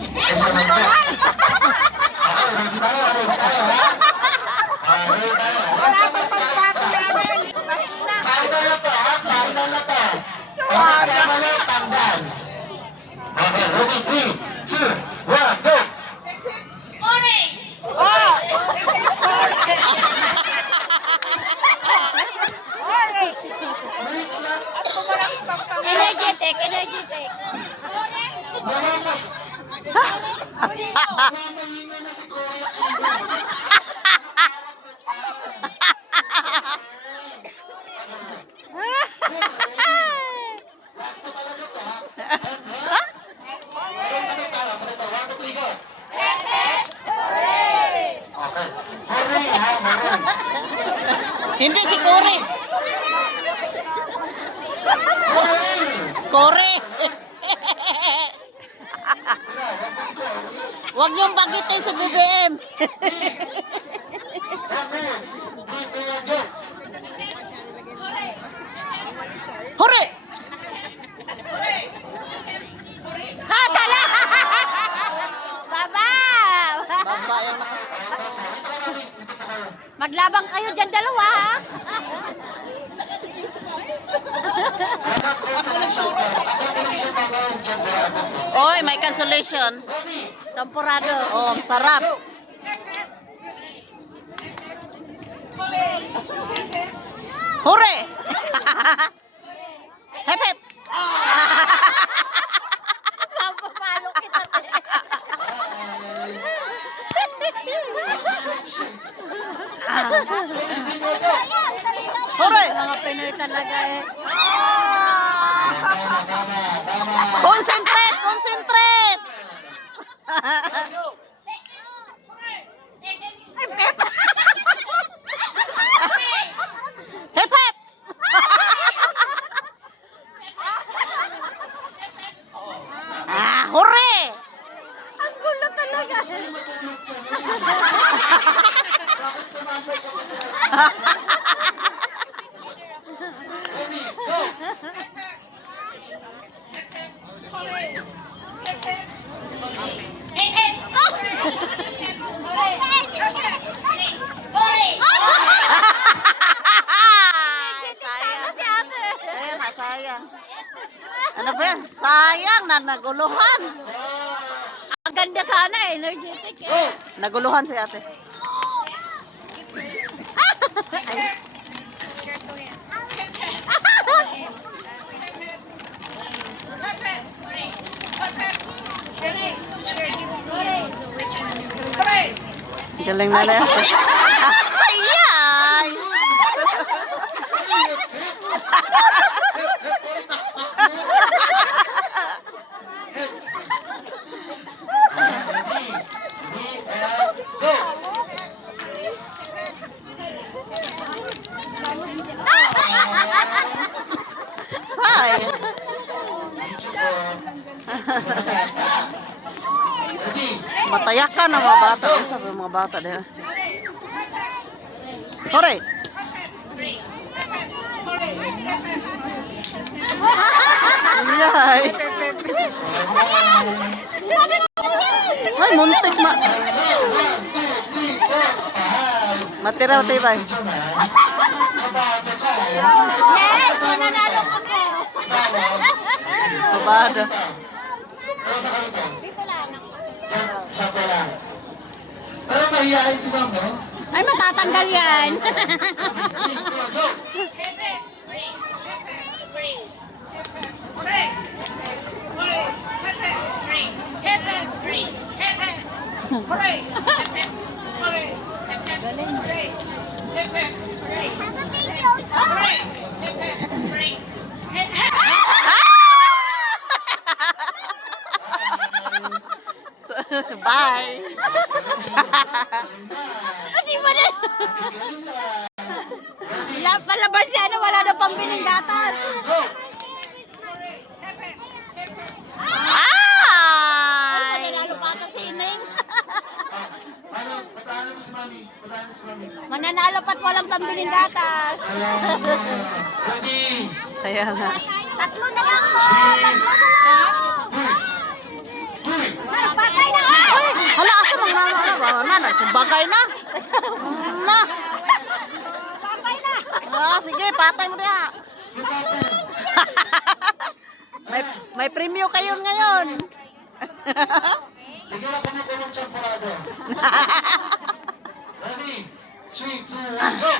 Ready tayo, ha? Ready tayo. Wala pa pagpako namin. Final na to, ha? Final na to. Pag kamali, tanggal. Okay, ready? 3, 2, 1, go! Oh! Wait lang. At pumarang pampang. Energetic, energetic. Mamahinga na si Korea. Last na talaga to, ha? Sabay-sabay tayo. Sabay-sabay. 1, 2, 3, go! Okay. Hooray, ha? Hooray. Hindi si Kore. Hooray! Kore. Wala, wag mo si Korea. Huwag niyong bagitin si BBM. 10 minutes. 3, 2, 1, go! Hore! Ha, sala! Babaw! Maglabang kayo dyan dalawa, ha? Oy, may cancellation. Temporado. Oh, sarap. Hore! Hep hep! Napapalo kita. Hore! Mga Pinoy talaga eh. Concentrate! Concentrate! Hep hep! Hep hep! Hore! Ang gulo talaga. Sayang. Ano ba yan? Sayang na naguluhan. Ang ganda sana eh, energetic eh. Naguluhan si ate. Galing na lang. Ayan! Sayang. Matayakan ang mga bata. Ay, sabi ang mga bata dahil. Hore! Ay! Ay, muntik ma... Matiraw, tibay. Yes! Mananalo kami! Babado. Sakto lang. Pero mahihayin si ma'am, no? Ay, matatanggal yan. Go! Bye. Kasi ba na? Palaban siya na wala na pambiling gatas. Ay! Mananalo pa ata si Ineng. Ano? Patalo mo si mami. Patalo mo si mami. Mananalo pa't walang pambiling gatas. Ready? Kaya nga. Tatlo na lang po! Three. Tatlo na lang! Uy! Bata nagsubagay na. Na. Sige, patay mo diha. may premyo kayo ngayon. Bigyan ako ng kulong champurado. Ready? 3, 2, 1, go!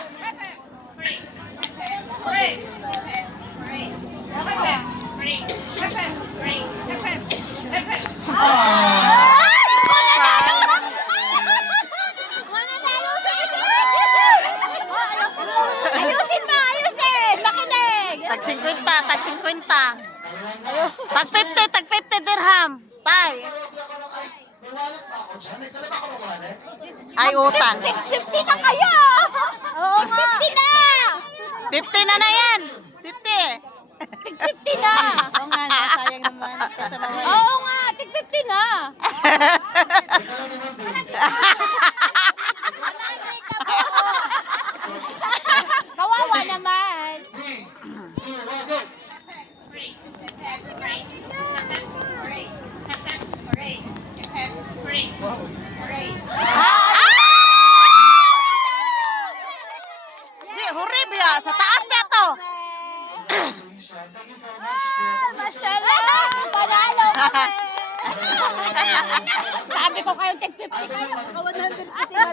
Ayusin mo, ayusin! Makinig! Tag 50, tag 50. Tag 50, tag 50 dirham. Tay. May wallet pa ako dyan. May dala ba ako ng wallet? Ay, utang. 50 na kayo! Oo nga! 50 na! 50 na yan. 50. 50 na! Oo nga, sayang naman. Kasama mo. Oo nga, 50 na! Ikaw naman, baby. Kawawa naman! 3, 2, 1, go! Di, hurib ya. Sa taas na to. Alicia, thank you so much for... Mashallah! Panalo kami! Sabi ko kayong tig 50 kayo. 150 sila.